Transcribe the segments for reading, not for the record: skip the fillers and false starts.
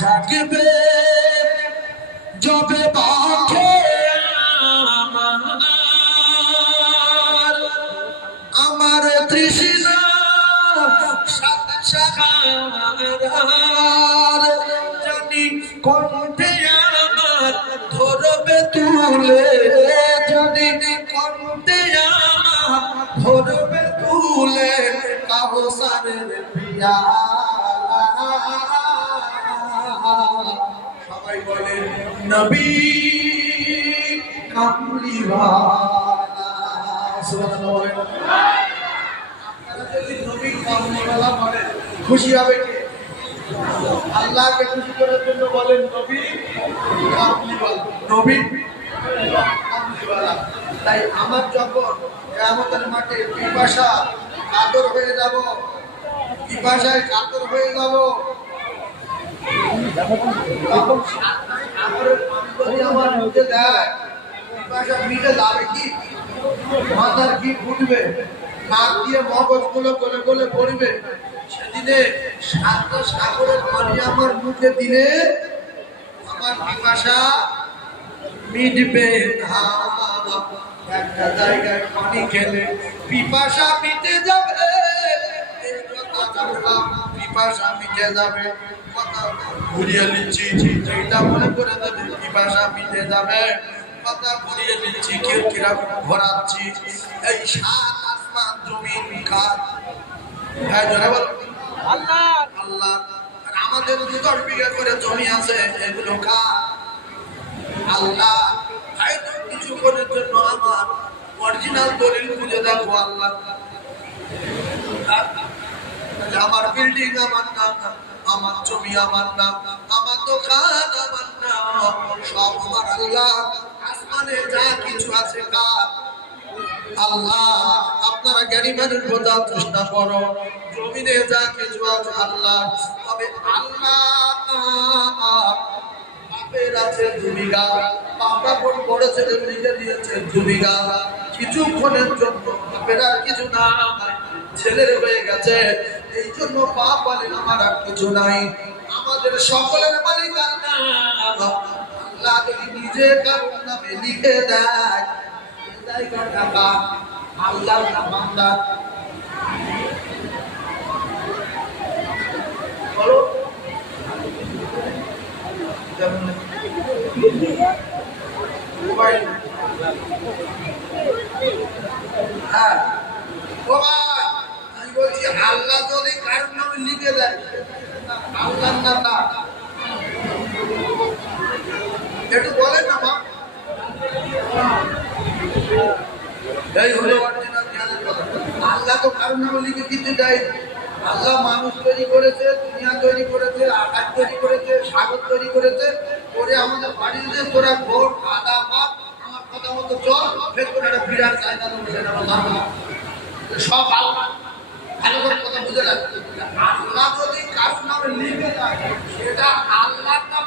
জাগবে যবে বাঁকে আমার তৃষ্ণা সাত সাগর জানি কণ্ঠে আমার ধরবে তুলে জানি কণ্ঠে আমার ধরবে তুলে কাউসারের পিয়ালা সবাই বলে নবী কামলিওয়ালা সুবহানাল্লাহ। আপনারা যদি নবী কামলিওয়ালা বলেন খুশি হবে কে? আল্লাহকে খুশি করার জন্য বলেন নবী কামলিওয়ালা, নবী কামলিওয়ালা। তাই আমার যখন কিয়ামতের মাঠে পিপাসা কাতর হয়ে যাব, পিপাসায় কাতর হয়ে যাব, আমার মুখে দেয় পিপাসা মিটে যাবে কি? মাথার কি ফুটবে, নাক দিয়ে মগজগুলো গলে গলে পড়বে। সেদিনে সাতটা সাগরের পানি আমার মুখে দিলে আমার পিপাসা মিটবে না। একটা জায়গায় পানি খেলে পিপাসা মিটে যাবে, পিপাসা মিটে যাবে। কথা ঘুরিয়ে নিচ্ছি যেটা মনে করে দেবে পিপাসা মিটে যাবে। কথা ঘুরিয়ে নিচ্ছি কেউ কিরকম ঘোরাচ্ছি। এই সাত আসমান জমিন কার? হ্যাঁ জোরে বল আল্লাহ। আল্লাহ। আর আমাদের 10 বিঘা করে জমি আছে, এগুলো কার? আল্লাহ। হয়তো কিছুক্ষণের জন্য আমার অরিজিনাল দলিল খুঁজে দেখো আল্লাহ। আমার বিল্ডিং আমার না, আমার জমি আমার না, আমার দোকান আমার না, সব আমার আল্লাহ। আসমানে যা কিছু আছে কার? আল্লাহ। আপনারা জ্ঞানীমানের বোঝার চেষ্টা করো, জমিনে যা কিছু আছে আল্লাহ। তবে আল্লাহ বাপের আছে 2 বিঘা, বাবা বড় ছেলে লিখে দিয়েছে 2 বিঘা। কিছুক্ষণের জন্য বাপের আর কিছু না, ছেলের হয়ে গেছে, এই জন্য বাপ বলেন আমার আর কিছু নাই। আমাদের সকলের মালিক আল্লাহ। আল্লাহ যদি নিজে কারণ নামে লিখে দেয় জায়গাটা আল্লাহর না বান্দার? বলো হ্যাঁ আমি বলছি আল্লাহ যদি কারণ নামে লিখে দেয় আল্লাহর না তা একটু বলেন না মা। এই হলো অরিজিনাল জ্ঞানের কথা। আল্লাহ তো কারণ নামে লিখে দিতে দেয়। আল্লাহ মানুষ তৈরি করেছে, দুনিয়া তৈরি করেছে, আকাশ তৈরি করেছে, সাগর তৈরি করেছে, করে আমাদের বাড়িতে তোরা ভোর আদা পাপ আমার কথা মতো চল, ভেতরে একটা বিরাট জায়গা বসে সব আল্লাহ। ভালো করে কথা বুঝে রাখবে। আল্লাহ যদি কারণ নামে লিখে দেয় সেটা আল্লাহ না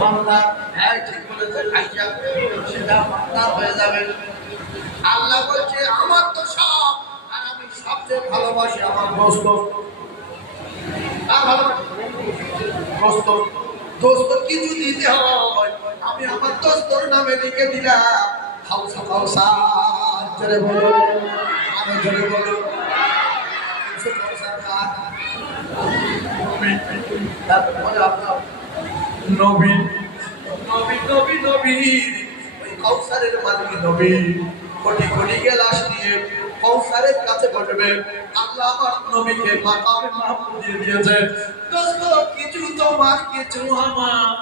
বান্দা। হ্যাঁ ঠিক বলেছে, সেটা বান্দা হয়ে যাবে। আল্লাহ বলছে আমার তো সব, আর আমি সবচেয়ে ভালোবাসি আমার দোস্ত। আর ভালোবাসি দোস্ত, দোস্ত কিছু দিতে হয়, আমি আমার দোস্তর নামে লিখে দিলাম হাউসা হাউসা। জোরে বলো, আমি জোরে বলো নবী নবী নবী নবী ওই কাউসারের মালিক নবী কোটি কোটি গেলাস নিয়ে কাউসারের কাছে বসবে। আল্লাহ আমার নবীকে মাকামে মাহমুদ দিয়ে দিয়েছে। দোস্ত কিছু তোমার কিছু আমার,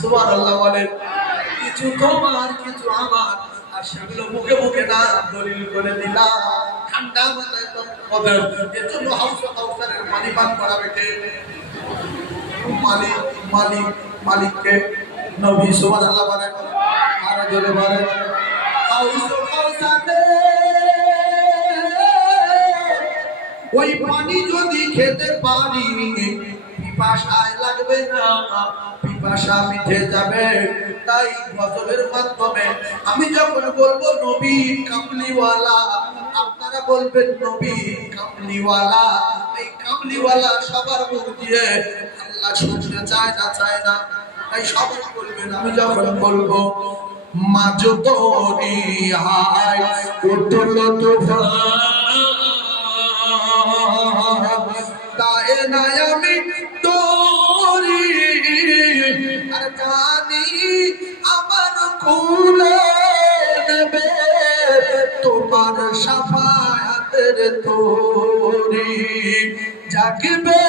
সুবহানাল্লাহ বলেন, কিছু তোমার কিছু আমার। আর সেগুলো মুখে মুখে না দলিল করে দিলাম ঠান্ডা মাথায় তোমাদের। এর জন্য হাউসা কাউসারের পানি পান করাবে কে? মালিক মালিক মালিককে নবী সুবহানাল্লাহ বলেন। আর জোরে বলেন হাউসা কাউসারে ওই পানি যদি খেতে পারি পিপাসায় লাগবে না, পিপাসা মিটে যাবে। তাই গজলের মাধ্যমে আমি যখন বলবো নবী কামলিওয়ালা, আপনারা বলবেন নবী কামলিওয়ালা। এই কামলিওয়ালা সবার মুখ দিয়ে আল্লাহ শুনতে চায় না, তাই সবাই বলবেন আমি যখন বলবো মাঝ তোরি হায় উঠল তুফান তাই নাই আমি তোরি আর জানি আমার কুলে নেবে তোমার শাফায়াতের তোরি জাগবে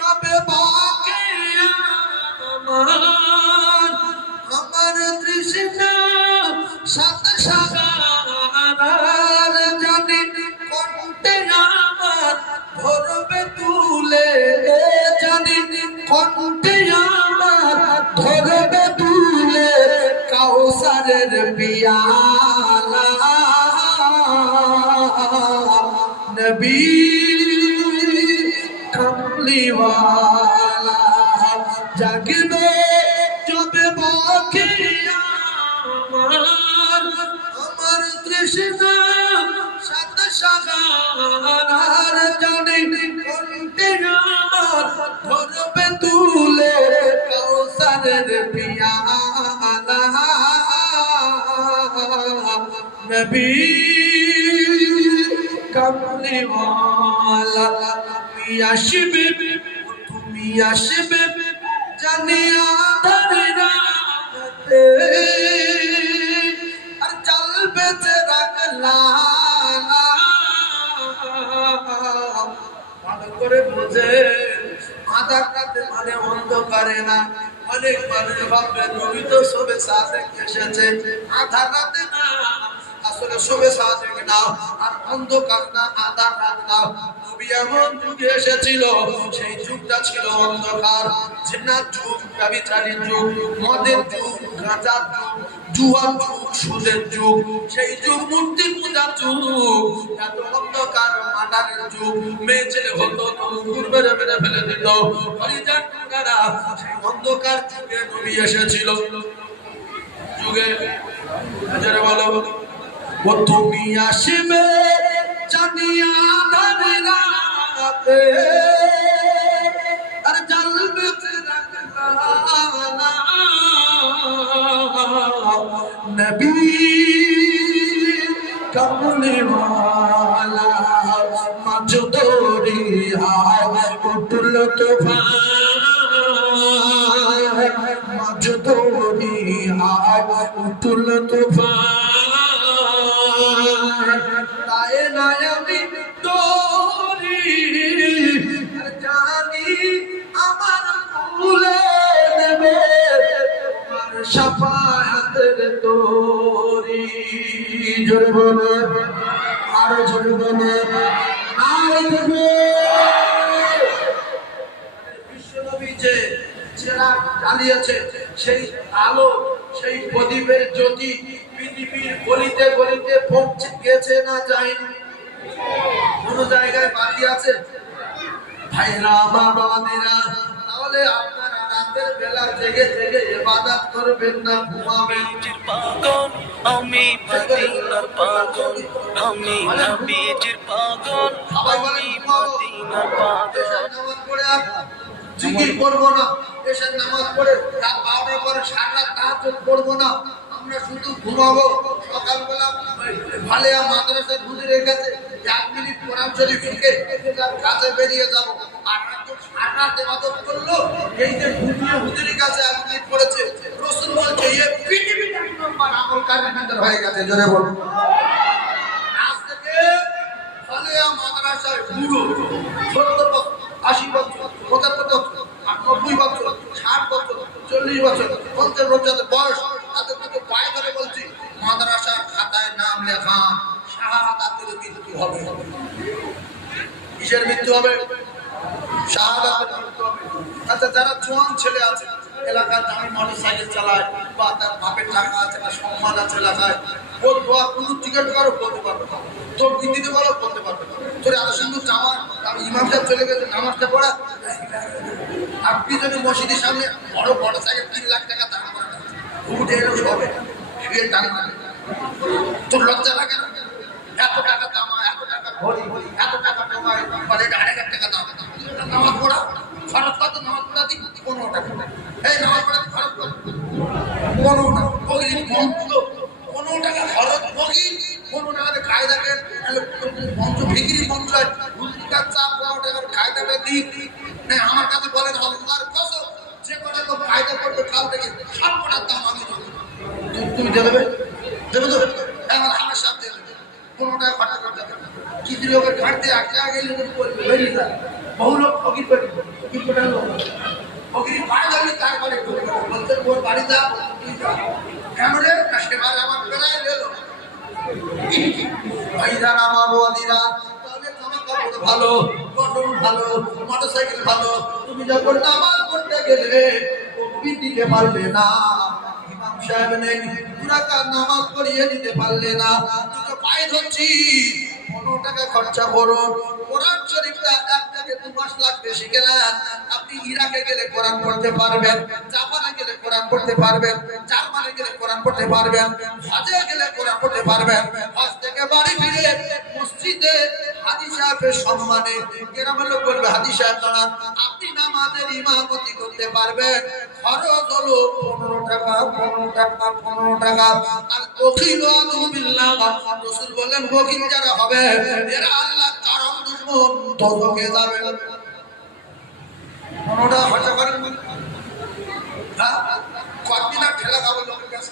যাবে বাকি আমার তৃষ্ণা সাত সাগর জানি কণ্ঠে আমার ধরবে তুলে জানি কণ্ঠে আমার ধরবে তুলে কাউসারের পিয়ালা নবী কামলিওয়ালা জাগবে যবে বাকি আমার তৃষ্ণা সাত সাগর জানি কণ্ঠে আমার ধরবে তুলে কাউসারের পিয়ালা নবী কামলিওয়ালা তুমি আসবে জানিয়া ধরে রাতে আর চলবে রাখলা ভালো করে বোঝে আধার রাতে মানে অন্ধকারে না অনেক মানুষ ভাববে নবী তো সবে সাথে এসেছে আধার রাতে না আসলে সবে সাথে না আর অন্ধকার না আধার রাত না নবী এমন যুগে এসেছিল সেই যুগটা ছিল অন্ধকার জিন্নাত যুগ ব্যভিচারীর যুগ মদের যুগ গাঁজার যুগ জুয়ার যুগ সুদের যুগ সেই যুগ মূর্তি পূজার যুগ এত অন্ধকার মাটারের যুগ মেয়ে ছেলে হতো তো কুকুর মেরে মেরে ফেলে দিত হরিজান টুকারা সেই অন্ধকার যুগে নবী এসেছিল যুগে যারা বলো ও তুমি আসবে জানিয়া ধরে রাতে আর জ্বলবে নবী কামলিওয়ালা মাঝ তোরি হায় উঠল তুফান মাঝ তোরি হায় উঠল তুফান তাই নাই আমি তোরি আর জানি আমার ভুলে নেবে তোমার শাফায়াতের তোরি জোরে বলে আরো জোরে বলে আর দেবে বিশ্বনবী যে চেরাগ জ্বালিয়েছে সেই আলো সেই প্রদীপের জ্যোতি পৃথিবীর গলিতে গলিতে পৌঁছে গেছে না যায়নি কোন জায়গায় বাকি আছে ভাইরা আমার বাবাদিরা তাহলে আপনারা রাতের বেলা জেগে জেগে ইবাদত করবেন না ঘুমাবেন পাগল আমি মদিনার পাগল আমি নবীজির পাগল আমি মদিনার পাগল নামাজ পড়ে জিকির করবো না এসে নামাজ পড়ে রাত 12টার পরে সারা রাত তাহাজ্জুদ করবো না আমরা শুধু ঘুমাবো সকালবেলা ভালেয়া মাদ্রাসার হুজুরের কাছে 1 মিনিট কোরআন শরীফ শিখে কাজে বেরিয়ে যাবো আর সারা রাত ইবাদত করলো এই যে হুজুরের কাছে 1 মিনিট পড়েছে রাসূল বলছে এই পৃথিবীর 1 নম্বর আমলকারীর ভিতর হয়ে গেছে জোরে বল আজ থেকে ভালেয়া মাদ্রাসার পুরো 70 বছর 80 বছর 75 বছর 90 বছর 60 বছর 40 বছর 50 বছর বয়স তাদের কিন্তু পায়ে ধরে বলছি মাদ্রাসার খাতায় নাম লেখান শাহাদাতের মৃত্যু হবে কিসের মৃত্যু হবে শাহাদাতের মৃত্যু হবে আচ্ছা যারা জোয়ান ছেলে আছে এলাকার দামি মোটরসাইকেল চালায় বা তার বাপের টাকা আছে না সম্মান আছে এলাকায় ওর দোয়া কোনো টিকিট কারো বলতে পারবে না তোর দিতে পারো বলতে পারবে না তোর এত সুন্দর জামা আমি ইমাম সাহেব চলে গেছে নামাজটা পড়া আপনি যদি মসজিদের সামনে বড় মোটরসাইকেল 3 লাখ টাকা দাম করা উঠে এলো সবে বিয়ের টাকা তোর লজ্জা লাগে না এত টাকা দামা এত টাকা ঘড়ি এত টাকা জমায় মানে 1,500 টাকা নামাজ পড়া খরচ কত? নামাজ পড়া দিই 15 টাকা। এই নামাজ পড়া খরচ কত? 15 টাকা। বগির মন্ত্র 15 টাকা খরচ। বগি 15 টাকাতে কায়দা কেন মঞ্চ ভিগিরি মঞ্চ হুজুরিকার চা 15 টাকার কায়দাটা দিই না। আমার কাছে বলেন আল্লাহর কসম, যে করে লোক কায়দা করবে কাল থেকে সব কটার দাম আমি দেবো। তুমি দেবে দেবে তো? এখন আমার সাথে 15 টাকা খরচ করতে হবে। কিছু লোকের ঘাটতে আগে আগে লোকের বেরিয়ে যায়। বহু লোক ফকির করে ফকির করে লোক ফকির পায় যাবে তারপরে বলতে ওর বাড়ি যা কেন রে? সেবার আমার বেলায় এলো ভাইজান আমার বদিরা। তবে তোমার কাপড় ভালো, গঠন ভালো, মোটরসাইকেল ভালো। তুমি যখন নামাজ পড়তে গেলে কবির দিতে পারলে না, ইমাম সাহেব নেই, দুরাকাত নামাজ পড়িয়ে দিতে পারলে না, দুটো পায়ে ধরছি 15 টাকা খরচা করুন। কোরআন শরীফটা 1 থেকে 2 মাস লাগবে শিখেলেন। আপনি ইরাকে গেলে কোরআন পড়তে পারবেন, জাপানে গেলে কোরআন পড়তে পারবেন, জার্মানে গেলে কোরআন পড়তে পারবেন, হজে গেলে কোরআন পড়তে পারবেন। হজ থেকে বাড়ি ফিরে মসজিদে হাজী সাহেবের সম্মানে গ্রামের লোক বলবে হাজী সাহেব দাঁড়ান, আপনি নামাজের ইমামতি করতে পারবেন। খরচ হলো 15 টাকা 15 টাকা 15 টাকা। আর বকিল বিল্লাহ, রাসূল বলেন বকিল যারা হবে এরা আল্লাহর চরম দুশমন, দোজখে যাবে। 15 টাকা খরচা করেন হ্যাঁ, কতদিন আর ঠেলা খাবো লোকের কাছে।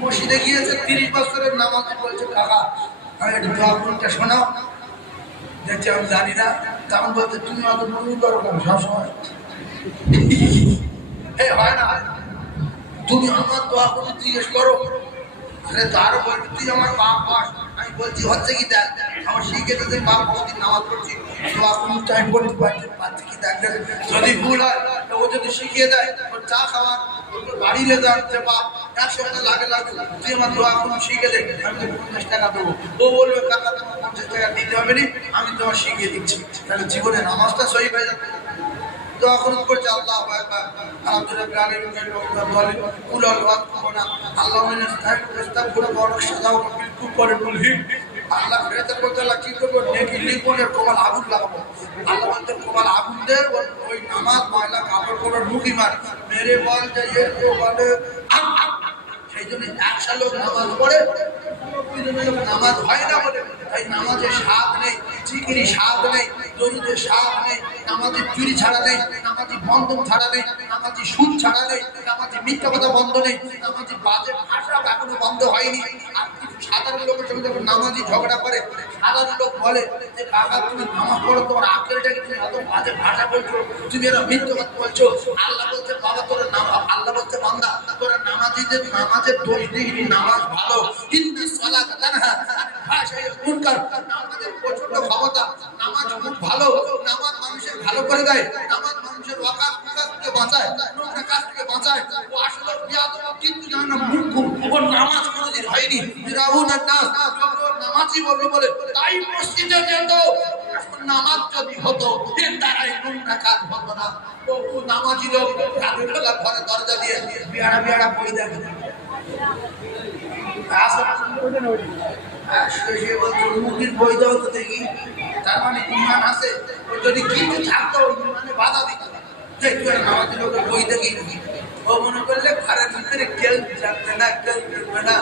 মসজিদে গিয়েছে 30 বছরের নামাজ বলছে কাকা আমি একটু দোয়া করতে শোনাও। দেখছি আমি জানি না, তখন বলতে তুমি অত মনে করো কেন সবসময়? হয় না, তুমি আমার দোয়া করে জিজ্ঞেস করো। আরে তারও বলবি তুই আমার বাপ বাস। আমি বলছি হচ্ছে কি দেখ, আমার শিখে তো বাপ বহুদিন নামাজ পড়ছি, দোয়া কোনো টাইম পড়তে পারছি কি দেখ। যদি ভুল হয় ও যদি শিখিয়ে দেয়, ওর চা খাওয়ার বাড়ি লে যাচ্ছে বাপ 1 সপ্তাহ লাগে তুই আমার দোয়া কোনো শিখে দে, আমি তো 50 টাকা দেবো। ও বলবে কাকা তোমার 50 টাকা দিতে হবে না, আমি তোমার শিখিয়ে দিচ্ছি। তাহলে জীবনে নামাজটা সহি হয়ে যাবে। দোয়া করছে আল্লাহ আল্লাহ ফেরেশতা বলতে আল্লাহ কি করবো? নেকি লিখনের কমাল আগুন লাগাবো। আল্লাহ বলতে কমাল আগুন দে, ওই নামাজ ময়লা কাপড় করে ঢুকি মার মেরে বল যে বলে। সেই জন্য 100 লোক নামাজ পড়ে, নামাজ হয় না বলে তাই নামাজের স্বাদ নেই, জিকিরি স্বাদ নেই, দরুদের স্বাদ নেই, নামাজি চুরি ছাড়া নেই, নামাজি বন্ধন ছাড়া নেই, নামাজি সুদ ছাড়া নেই, নামাজি মিথ্যা কথা বন্ধ নেই, নামাজি বাজে ভাষা এখনো বন্ধ হয়নি। আর কিছু সাধারণ লোকের সঙ্গে যখন নামাজি ঝগড়া করে, সাধারণ লোক বলে যে কাকা তুমি নামাজ পড়ো, তোমার আকেলটাকে তুমি এত বাজে ভাষা বলছো, তুমি এরা মিথ্যা কথা বলছো। আল্লাহ বলছে বাবা তোরা নামাজ, আল্লাহ বলছে বান্দা তোরা নামাজিদের নামাজের দোষ দিবি, নামাজ ভালো কিন্তু সালাত তানহা ভাষায় মুনকার। নামাজের প্রচন্ড ক্ষমতা, নামাজ খুব ভালো, নামাজ মানুষের ভালো করে দেয়, নামাজ মানুষের ওয়াকাত থেকে বাঁচায়, নোংরা কাজ থেকে বাঁচায়। ও আসলে বিয়াদব কিন্তু জানে না মূর্খ, ও নামাজ কোনোদিন হয়নি। বিরাউনান নাস, নামাজই বলবো বলে তাই মসজিদে যেত। নামাজ যদি হতো এর দ্বারাই নোংরা কাজ হতো না। ও নামাজি লোক রাতের বেলা ঘরে দরজা দিয়ে বিয়ারা বিয়ারা বই দেখে মুরগির বই দেওয়া তো দেখি, তার মানে ইমান আছে। যদি কিছু থাকতো মানে বাধা দিত যে তুই নামাজি লোকের বই দেখি। ও মনে করলে ঘরের ভিতরে কেউ যাবে না, কেউ দেখবে না,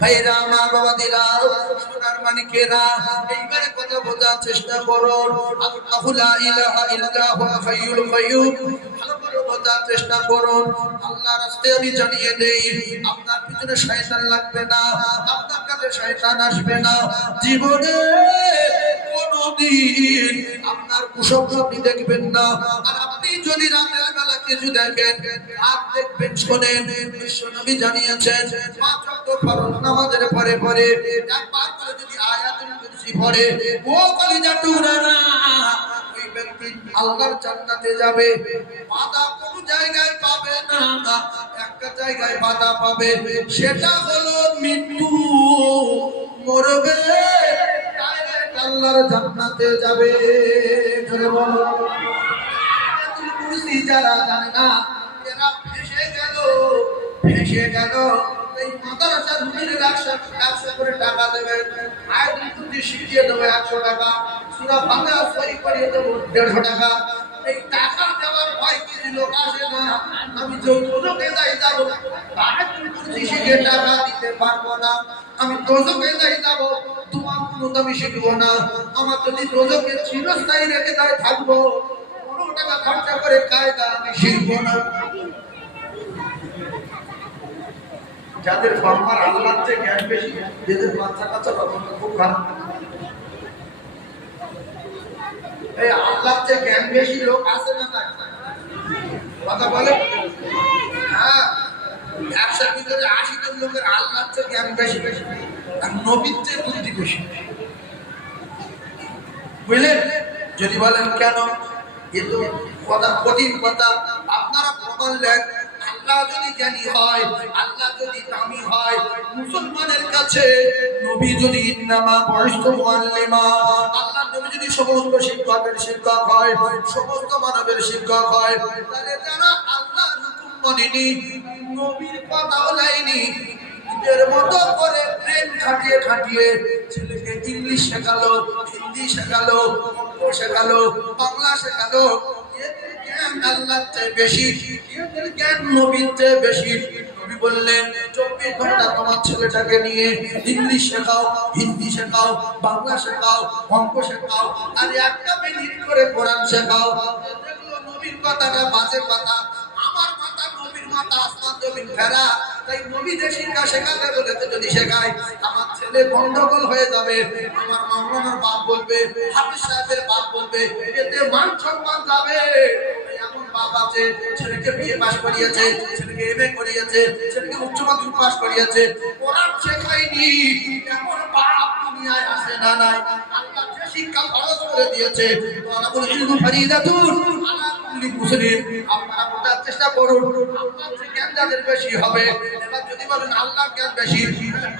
ভাইরা মা বাবাদেরা সোনার মানিকেরা এইবারে কথা বোঝার চেষ্টা করো। আল্লাহু লা ইলাহা ইল্লাহু হাইয়ুল কাইয়্যুম, ভালো করে বোঝার চেষ্টা করুন। আল্লাহর রাস্তায় আমি জানিয়ে দেই আপনার পিছনে শয়তান লাগবে না, আপনার কাছে শয়তান আসবে না। জীবনে কোনদিন আপনার কুস্বপ্ন আপনি দেখবেন না। আর আপনি যদি রাতের বেলা কিছু দেখেন, রাত দেখবেন, শোনেন বিশ্বনবী জানিয়েছেন 5 ওয়াক্ত ফরজ নামাজের পরে পরে একবার করে যদি আয়াতুল কুরসি পড়ে, ও কলিজা টুকরা না, ওই ব্যক্তি আল্লাহর জান্নাতে যাবে। বাধা কোন জায়গায় পাবে না, একটা জায়গায় বাধা পাবে, সেটা হলো মৃত্যু। মরবে ডাইরেক্ট আল্লাহর জান্নাতে যাবে। ধরে বলো আয়াতুল কুরসি যারা জানে না এরা ভেসে গেল, ভেসে গেল। এই মাদ্রাসার হুজুরের 100 করে টাকা দেবেন, আয়াতুল কুরসি শিখিয়ে দেবো 100 টাকা, সূরা ফাতিহা সহি করিয়ে দেবো 150 টাকা। এই টাকা দেওয়ার ভয় কিছু লোক আসে না, আমি দোজখে যাই যাবো, আয়াতুল কুরসি শিখে টাকা দিতে পারবো না, আমি দোজখে যাই যাবো, তোমার কোনো আমি শিখবো না, আমার যদি দোজখে চিরস্থায়ী রেখে দেয় থাকবো, কোনো টাকা খরচা করে কায়দা আমি শিখবো না। যাদের বাবার আল্লাহর চেয়ে জ্ঞান বেশি, যাদের বাচ্চা কাচ্চা খুব খারাপ, এই আল্লাহর চেয়ে জ্ঞান বেশি লোক আছে না? কথা বলে হ্যাঁ, 100 ভিতরে 80 জন লোকের আল্লাহর চেয়ে জ্ঞান বেশি, আর নবীর চেয়ে বুদ্ধি বেশি। বুঝলেন? যদি বলেন কেন, এ তো কথা কঠিন কথা। আপনারা প্রমাণ দেন, আল্লাহ যদি জ্ঞানী হয়, আল্লাহ যদি দামি হয়, মুসলমানের কাছে নবী যদি ইন্নামা বয়স্ত মুআল্লিমা, আল্লাহ নবী যদি সমস্ত শিক্ষকের শিক্ষক হয়, সমস্ত মানবের শিক্ষক হয়, তাহলে যারা আল্লাহর হুকুম মানেনি, নবীর কথাও লাইনি, এর মতো করে ব্রেন খাটিয়ে খাটিয়ে ছেলেকে ইংলিশ শেখালো, হিন্দি শেখালো, অঙ্ক শেখালো, বাংলা শেখালো, এদের জ্ঞান আল্লাহর চেয়ে বেশি, এদের জ্ঞান নবীর চেয়ে বেশি। নবী বললেন 24 ঘন্টা তোমার ছেলেটাকে নিয়ে ইংলিশ শেখাও, হিন্দি শেখাও, বাংলা শেখাও, অঙ্ক শেখাও, আর 1 মিনিট করে কোরআন শেখাও। দেখলো নবীর কথাটা বাজে কথা, আমার কথা নবীর কথা আসমান জমিন ফেরা। তাই নবীদের শিক্ষা শেখাতে বলেছে, যদি শেখায় আমার ছেলে গন্ডগোল হয়ে যাবে, আমার মাওলানার বাপ বলবে, হাফিজ সাহেবের বাপ বলবে, এতে মান সম্মান যাবে। এমন বাপ আছে, ছেলেকে বিএ পাস করিয়েছে, ছেলেকে এমএ করিয়েছে, ছেলেকে উচ্চ মাধ্যমিক পাস করিয়েছে, কোরআন শেখায়নি, এমন বাপ দুনিয়ায় আছে না নাই? আল্লাহ যে শিক্ষা ফরজ করে দিয়েছে, তালাবুল ইলম ফরিদাতুন আলা কুল্লি মুসলিম, আপনারা বোঝার চেষ্টা করুন, আপনার যে জ্ঞান যাদের বেশি হবে। এবার যদি বলেন আল্লাহর জ্ঞান বেশি,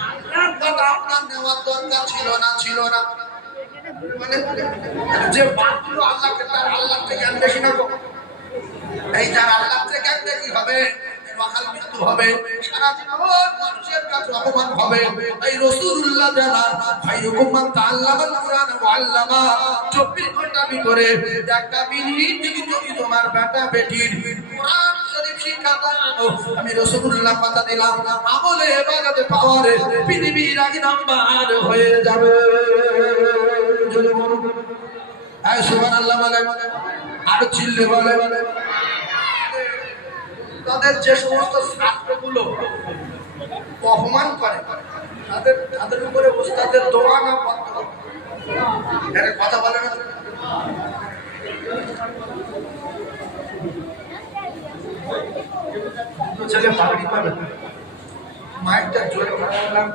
আল্লাহর কথা আপনার নেওয়ার দরকার ছিল না? মানে যে বাপগুলো আল্লাহকে, তার আল্লাহর থেকে জ্ঞান বেশি না? এই যার আল্লাহর থেকে জ্ঞান বেশি হবে, মহাল মৃত্যু হবে, সারা জীবন মানুষের কাছে অপমান হবে। এই রাসূলুল্লাহ জানান, খায়রুকুম মান তাআল্লামাল কুরআন ওয়া আল্লামা। 24 ঘন্টার ভিতরে 1 মিনিট যদি তোমার বেটা বেটির কোরআন শরীফ শিক্ষা দাও, আমি রাসূলুল্লাহ কথা দিলাম, আমলে ইবাদতে পাওয়ারে পৃথিবীর আগে নাম্বার হয়ে যাবে। যদি বলুন আয় সুবহানাল্লাহ বলে, আর চিল্লে বলে। তাদের যে সমস্ত ছাত্রগুলো অপমান করে, তাদের উপরে ওস্তাদের দোয়া না বন্ধ হবে। কথা বলে না, ছেলে পাগড়ি পাবে, মাইকটা জোরে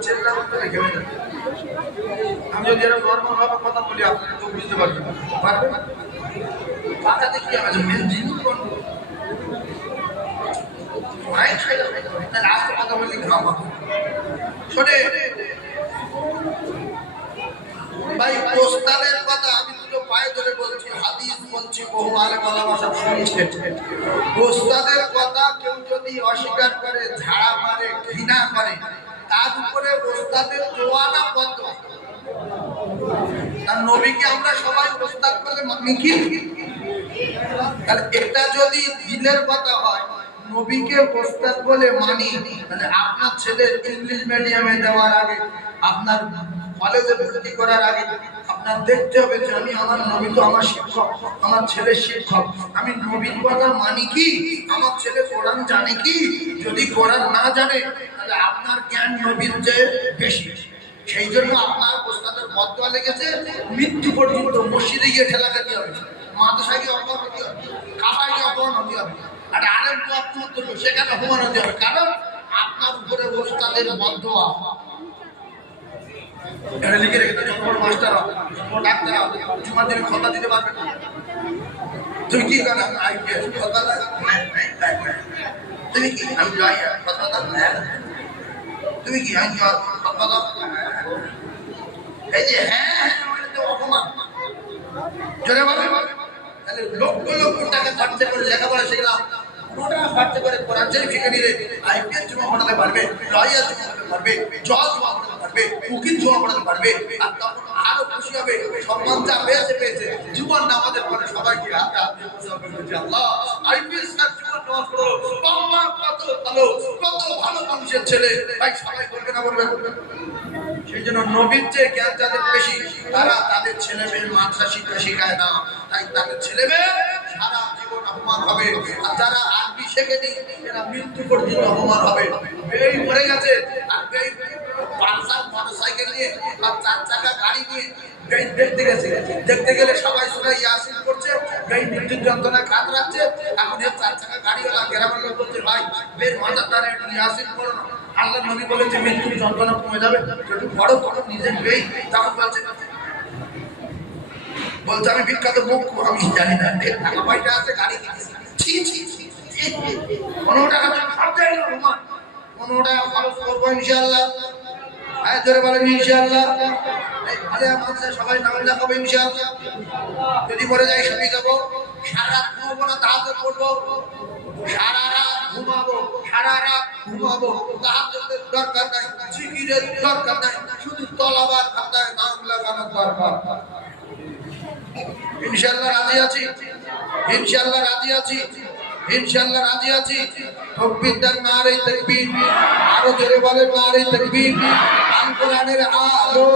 চেল্লাম করে ঘেমে যাবে। আমি যদি এরকম নর্মাল ভাবে কথা বলি, আপনারা তো বুঝতে পারবেন, পারবেন কথাতে কি হবে, মেন জিনিস বন্ধ মাইক খাই যাবে, তাহলে আস্তে কথা বলি ঘাম হবে। শোনে ভাই, ওস্তাদের কথা আমি দুটো পায়ে ধরে বলছি, হাদিস বলছি, বহু আলেম ওলামা সব শুনছে। ওস্তাদের কথা কেউ যদি অস্বীকার করে, ঝাড়া মারে, ঘৃণা করে, তার উপরে ওস্তাদের দোয়া না বন্ধ। আর নবীকে আমরা সবাই ওস্তাদ বলে মানি কি? আর এটা যদি দিলের কথা হয়, নবীকে ওস্তাদ বলে মানি, তাহলে আপনার ছেলে ইংলিশ মিডিয়ামে দেওয়ার আগে, আপনার কলেজে ভর্তি করার আগে আপনার দেখতে হবে যে আমি, আমার নবী তো আমার শিক্ষক, আমার ছেলে শিক্ষক, আমি নবীর কথা মানি কি? আমার ছেলে কোরআন জানে কি? যদি কোরআন না জানে, তাহলে আপনার জ্ঞান নবীর চেয়ে বেশি। সেই জন্য আপনার ওস্তাদের বদদোয়া লেগেছে, মৃত্যু পর্যন্ত মসজিদে গিয়ে ঠেলা খেতে হবে, মাদ্রাসায় গিয়ে অপমান হতে হবে, কাবায় গিয়ে অপমান হতে হবে, আর আরেক দোয়া করবে সেখানে অপমান হতে হবে, কারণ আপনার উপরে ওস্তাদের বদদোয়া। এটা লিখে রেখে মাস্টার ডাক্তার জুমার দিনে কথা দিতে পারবে না। তুমি কি জানো আইপিএস কথা লাগা, তুমি কি আমি যাই কথা দাও, তুমি কি আইন কথা দাও, এই যে হ্যাঁ অপমান জোরে বলবে। তাহলে লক্ষ লক্ষ টাকা খরচা করে লেখাপড়া শিখলাম, নোটা বাড়তে করে কোরআন শরীফ শিখে নিলে আইপিএস জমা পড়াতে পারবে, লয়ার জমা পড়াতে পারবে, জজ জমা পড়াতে পারবে, উকিল জমা পড়াতে পারবে। আর তখন আরো খুশি হবে, সম্মান যা পেয়েছে জীবন নামাজের পরে সবাইকে হাতে হাত দিয়ে প্রচার করবে যে আল্লাহ আইপিএস স্যার জীবন নামাজ পড়ো, বাবা কত ভালো মানুষের ছেলে। ভাই সবাই বলবে না বলবে? সেই জন্য নবীর যে জ্ঞান যাদের বেশি তারা তাদের ছেলে মেয়ের মাদ্রাসা শিক্ষা শিখায় না, তাই তাদের ছেলে মেয়ে সারা জীবন অপমান হবে। আর যারা আরবি শেখেনি এরা মৃত্যু পর্যন্ত অপমান হবে। এই মরে গেছে আর এই পালসার মোটরসাইকেল নিয়ে বা 4 চাকা গাড়ি নিয়ে দেখতে গেলে সবাই সবাই ইয়াসিন করছে, এই মৃত্যুর যন্ত্রণা কাতরাচ্ছে। এখন এই 4 চাকা গাড়িওয়ালা গ্রামের লোক বলছে ভাই বের মাথার দ্বারা একটু ইয়াসিন করো না, আল্লাহ নবী বলেছে মৃত্যুর যন্ত্রণা কমে যাবে। একটু বড় নিজের বেই তখন বলছে আমি বিখ্যাত মুখ আমি জানি না, টাকা পয়সা আছে গাড়ি কিনেছি, কোনো টাকা কোনো টাকা খরচ করবো ইনশাআল্লাহ। জোরে বলেন ইনশাআল্লাহ। সবাই নাম লেখাবো ইনশাআল্লাহ। যদি মরে যাই সবই যাবো। সারা রাত ঘুমাবো না, তাহাজ্জুদ করবো, সারা রাত ঘুমাবো, তাহাজ্জুদের দরকার নাই, জিকিরের দরকার নাই, শুধু তলাবার খাতায় নাম লাগানোর দরকার। ইনশাআল্লাহ রাজি আছি, ইনশাআল্লাহ রাজি আছি, ইনশাআল্লাহ রাজি আছি। তাকবীর দেন, নারে তাকবীর, আরো জোরে বলেন নারে তাকবীর। আল কোরআনের আলো,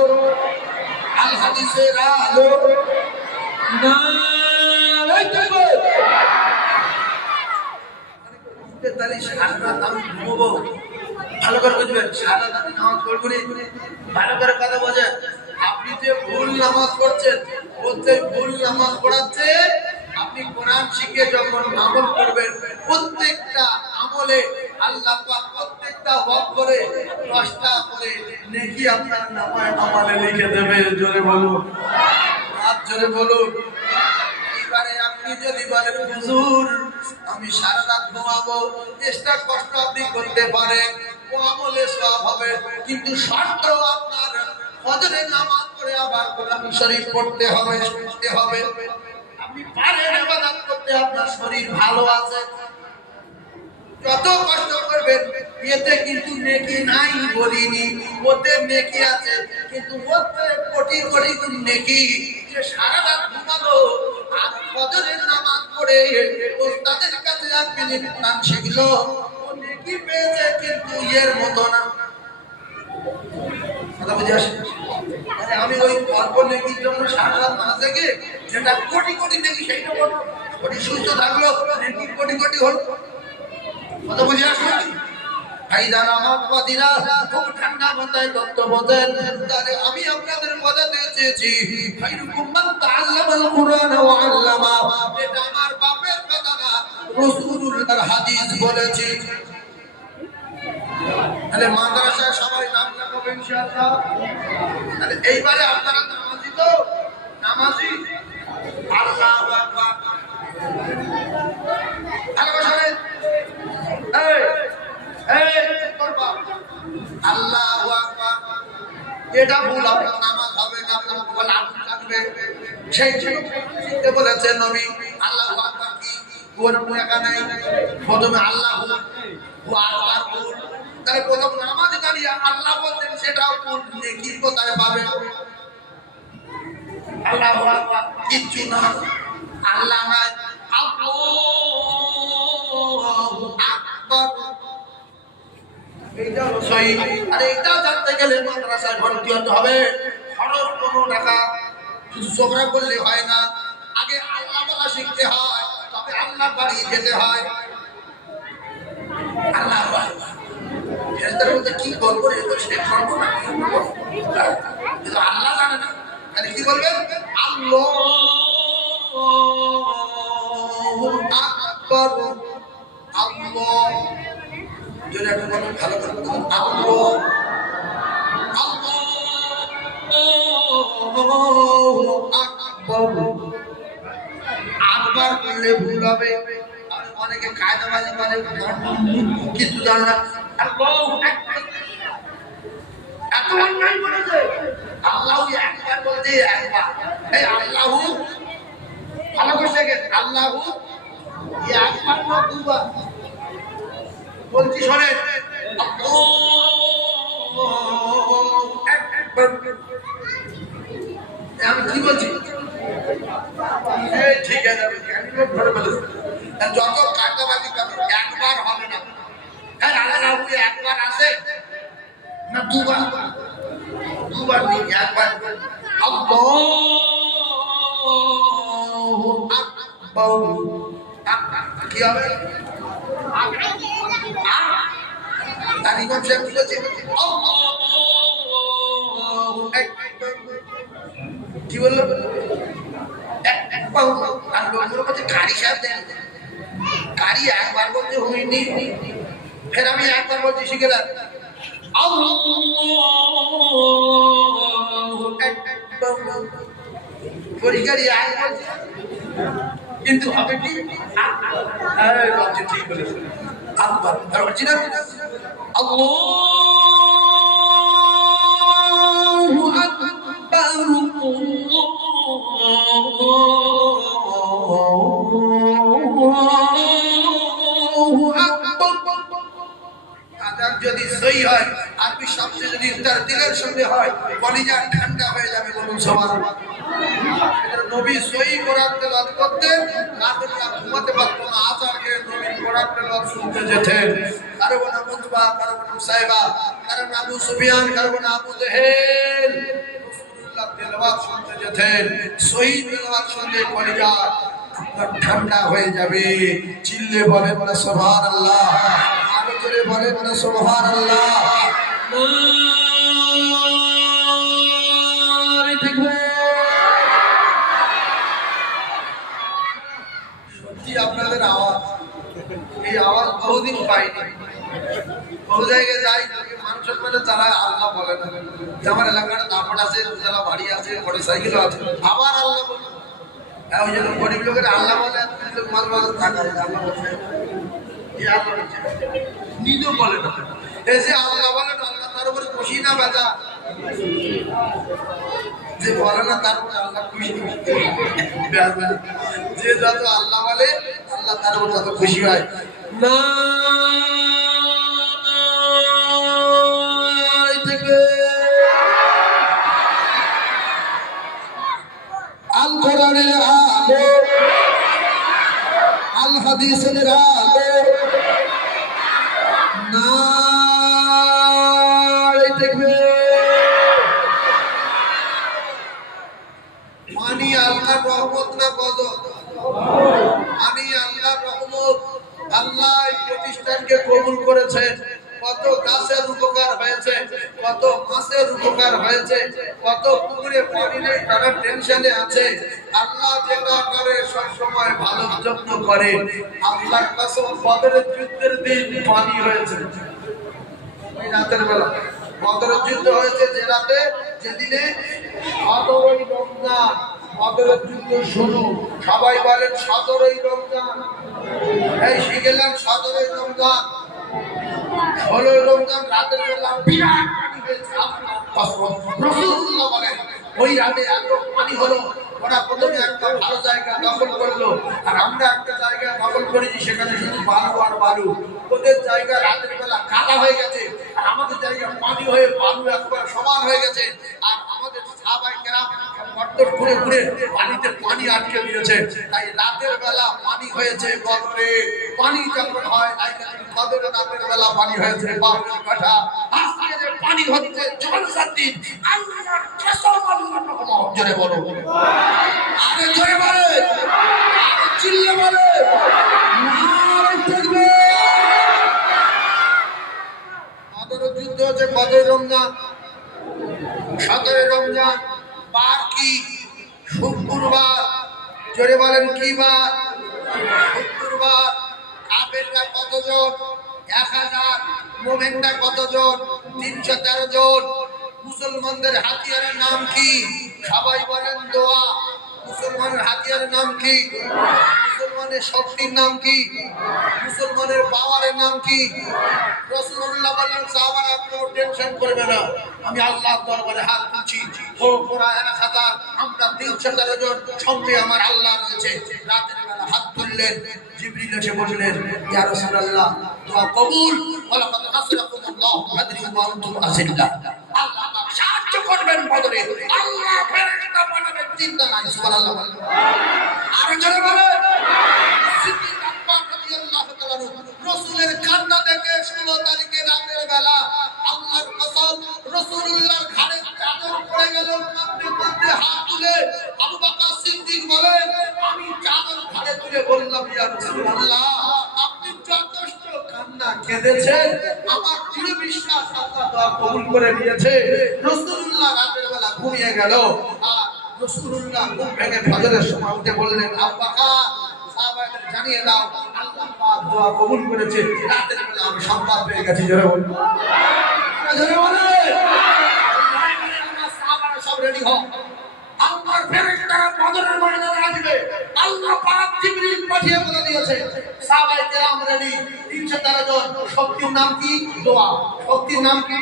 আল হাদিসের আলো, নারে তাকবীর। তাহলে সারা রাত আমি ঘুমাবো, ভালো করে বুঝবেন, সারা রাত নামাজ পড়বো, ভালো করে কথা বোঝেন। আপনি যে ভুল নামাজ পড়ছেন, বলতে ভুল নামাজ পড়াচ্ছে, আপনি কোরআন শিখে যখন আমল করবেন, প্রত্যেকটা আমলে আল্লাহ পাক প্রত্যেকটা ওয়াক্ত করে 10টা করে নেকি আপনার নামায় আমলে লিখে দেবে। জোরে বলুন, হাত জোরে বলুন। এবারে আপনি যদি বলেন হুজুর আমি সারা রাত ঘুমাবো, চেষ্টা কষ্ট আপনি করতে পারেন, ও আমলে সওয়াব হবে, কিন্তু শর্ত আপনার ফজরের নামাজ পড়ে আবার কোরআন শরীফ পড়তে হবে, শুনতে হবে। আপনি পারেন ইবাদত করতে, আপনার শরীর ভালো আছে, যত কষ্ট করবেন এতে কিন্তু নেকি নাই বলিনি, ওতে নেকি আছে, কিন্তু ওতে কোটি কোটি নেকি। যে সারা রাত ঘুমালো আর ফজরের নামাজ পড়ে ওস্তাদের কাছে 1 মিনিট কোরআন শিখলো, ও নেকি পেয়েছে, কিন্তু এর মতো না। কথা বুঝে আসে? আমি ওই অল্প নেকির জন্য সারা রাত না থেকে যেটা কোটি কোটি নেকি সেইটা বলবো, শরীর সুস্থ থাকলো নেকি কোটি কোটি হলো। কথা বুঝে আসলো? ভাইজান আমার বাদিরা, খুব ঠান্ডা মাথায় তত্ত্ব বোঝেন। তাহলে আমি আপনাদের বোঝাতে চেয়েছি খায়রুকুম মান তাআল্লামাল কুরআন ওয়া আল্লামা। এটা আমার বাপের কথা না, রাসূলুল্লাহর হাদিস বলেছি। তাহলে মাদ্রাসায় সবাই নাম লেখাবে ইনশাআল্লাহ। তাহলে এইবারে আপনারা নামাজি তো? নামাজি? আল্লাহু আকবার। ভালো করে শুনেন, আল্লাহু আকবার। এটা ভুল, আপনার নামাজ হবে না, আপনার বলে আগুন লাগবে। সেই শিখতে বলেছেন নবী। আল্লাহু আকবার কি কোন লেখা নাই, প্রথমে আল্লাহু আকবার বল। তাই প্রথম নামাজে দাঁড়িয়ে আল্লাহ বলতেন, সেটাও কোন নেকি কোথায় পাবে? আল্লাহু আকবার কিচ্ছু না, আল্লাহ নাই, আল্লাহু আকবার। এইটা হলো সহি। আর এটা জানতে গেলে মাদ্রাসায় ভর্তি হতে হবে, খরচ 15 টাকা। শুধু চোখরা করলে হয় না, আগে আল্লাহ বলা শিখতে হয়, তবে আল্লাহ বাড়ি যেতে হয়। আল্লাহু আকবার। ফেরেশতারা বলতে কি বলবো রে, তো সে বলবো না, কিন্তু আল্লাহ জানে না, তাহলে কি বলবেন? আল্লাহু আকবার। আল্লাহ যদি একটা বলেন ভালো করে আল্লাহ, আল্লাহু আকবার। আকবার বললে ভুল হবে। অনেকে কায়দাবাজি করে, কিছু জানে না। আল্লাহু আকবার এত অন্যায় করেছে। আল্লাহু আকবার বলতে একবার, এই আল্লাহু ভালো করে শেখেন, আল্লাহু আকবার না দুবার। বলছি শোনেন, আমি কি বলছি ঠিক আছে, যত কাটাবাজি একবার হবে না। হ্যাঁ আল্লাহ একবার আসে না দুবার, দুবার নেই একবার। কি হবে? কি বললো? গাড়ি সাহেব দেন, গাড়ি একবার বলতে হয়নি, ফের আমি একবার বলতে শিখেলাম কিন্তু হবে কি ঠিক বলেছে যদি সহি হয়, আরবি শব্দ যদি তার দিলের সঙ্গে হয়, কলিজা ঠান্ডা হয়ে যাবে। বলুন সুবহানাল্লাহ। নবী সহি কোরআন তেলাওয়াত করতেন, রাতেরা ঘুমাতে পারতো না, আজানকে নবী কোরআন তেলাওয়াত শুনতে যেতেন। কারো না মুতবা, কারো না সাইবা, কারো না আবু সুফিয়ান, কারো না আবু জেহেল, রাসূলুল্লাহ তেলাওয়াত শুনতে যেতেন। সহি তেলাওয়াত শুনলে কলিজা ঠান্ডা হয়ে যাবে। চিল্লে বলেন না সুবহানাল্লাহ, আরো জোরে বলেন না সুবহানাল্লাহ। সত্যি আপনাদের আওয়াজ, এই আওয়াজ বহুদিন পাইনি। বহু জায়গায় যাই, মানুষের মানে তারা আল্লাহ বলে না। আমার এলাকার দাপট আছে, যারা বাড়ি আছে, মোটর সাইকেলও আছে, আবার আল্লাহ বলে। ওই জন্য গরিব লোকের আল্লাহ বলে, মাল বাজার থাকা আল্লাহ বলছে, নিজেও বলে না। এসে আল্লাহ বলে না, আল্লাহ তার উপরে খুশি না বেজা, যে বলে না তার উপরে আল্লাহ খুশি। যে যত আল্লাহ বলে, আল্লাহ তার উপর তত খুশি হয় না। আল কোরআনের আলো, আল হাদিসের আলো, নারে তাকবীর। মানি আল্লাহর রহমত না গজব? মানি আল্লাহর রহমত। আল্লাহ এই প্রতিষ্ঠানকে কবুল করেছেন। কত গাছের উপকার হয়েছে, কত মাছের উপকার হয়েছে, কত পুকুরে পানি নেই তারা টেনশনে আছে। আল্লাহ যেটা করে সব সময় ভালোর জন্য করে। আল্লাহর কসম, বদরের যুদ্ধের দিন পানি হয়েছে ওই রাতের বেলা। বদরের যুদ্ধ হয়েছে যে রাতে, যেদিনে 17ই রমজান বদরের যুদ্ধ শুরু। সবাই বলেন 17ই রমজান। এই শিখেলাম 17ই রমজান। 16ই রমজান রাতের বেলা বিরাট পানি হয়েছে। রাসূলুল্লাহ বলেন ওই রাতে এত পানি হলো, ওরা প্রথমে একটা ভালো জায়গা দখল করলো, আর আমরা একটা জায়গা দখল করেছি, সেখানে শুধু বালু আর বালু। ওদের জায়গা রাতের বেলা কাদা হয়ে গেছে, আর আমাদের জায়গা পানি হয়ে বালু একবার সমান হয়ে গেছে। আর আমাদের সাহাবায়ে কেরাম গর্ত ঘুরে ঘুরে পানিতে পানি আটকে দিয়েছে। তাই রাতের বেলা পানি হয়েছে বদরে। পানি যখন হয় বদরে রাতের বেলা পানি হয়েছে বাবরের কাঠা। আজকে যে পানি হচ্ছে জলসার দিন, আল্লাহর কসম, আল্লাহর রহমত। জোরে বলো, আরে জোরে বলে, আরে চিল্লে বলে, নারে তাকবীর। বদরের যুদ্ধ হচ্ছে 17ই রমজান। 17ই রমজান বার কি? শুক্রবার। জোরে বলেন কি বার? শুক্রবার। কাফেররা কতজন? 1000। মুমিনরা কতজন? 313 জন। মুসলমানদের হাতিয়ারের নাম কি? সবাই বলেন দোয়া। মুসলমানের হাতিয়ারের নাম কি? মুসলমান মুসলমানের শক্তির নাম কি? মুসলমানের পাওয়ারের নাম কি? রাসূলুল্লাহ বললেন সাহাবারা কেউ টেনশন করবে না, আমি আল্লাহর দরবারে হাত তুলছি, ও কোরআন খাতা আমরা 313 জন সঙ্গে আমার আল্লাহ রয়েছে। রাতের বেলা হাত তুললেন, জিবরিল এসে বললেন ইয়া রাসূলুল্লাহ দোয়া কবুল, ওয়ালাকাদ নাসরাকুমুল্লাহু বিবাদরিহি ওয়া আনতুম আযিল্লা। আল্লাহ আপনাকে সাহায্য করবেন বদরে, আল্লাহ ফেরেশতা পাঠাবেন, চিন্তা নাই। সুবহানাল্লাহ। আর জোরে বলেন সিদ্দিক আকবর রাদিয়াল্লাহু তাআলা রাসূলের কান্না দেখে 16 তারিখে রাতের বেলা আল্লাহর কসম রাসূলুল্লাহর ঘাড়ে চাদর পড়ে গেল, কাঁদতে কাঁদতে হাত তুলে আবু বকর সিদ্দিক বলেন আমি চাদর ঘাড়ে তুলে বললাম ইয়া রাসূলুল্লাহ আপনি যথেষ্ট কান্না কেঁদেছেন, আমার দৃঢ় বিশ্বাস আল্লাহ দোয়া কবুল করে নিয়েছে। রাসূলুল্লাহ রাতের বেলা ঘুমিয়ে গেল, আর রাসূলুল্লাহ ঘুম ভেঙে ফজরের সময় উঠে বললেন আবু বকর সাহাবাদের জানিয়ে দাও আল্লাহ পাক দোয়া কবুল করেছে, রাতের বেলা আমি সংবাদ পেয়ে গেছি। জোরে বলুন, জোরে বলেন। আমার সাহাবারা সব রেডি হও, আল্লাহর ফেরেশতারা বদরের ময়দানে আসবে। আল্লাহ পাক জিবরিল পাঠিয়ে বলে দিয়েছে সাহাবায়ে কেরাম রেডি 313 জন। শক্তির নাম কি? দোয়া। শক্তির নাম কি?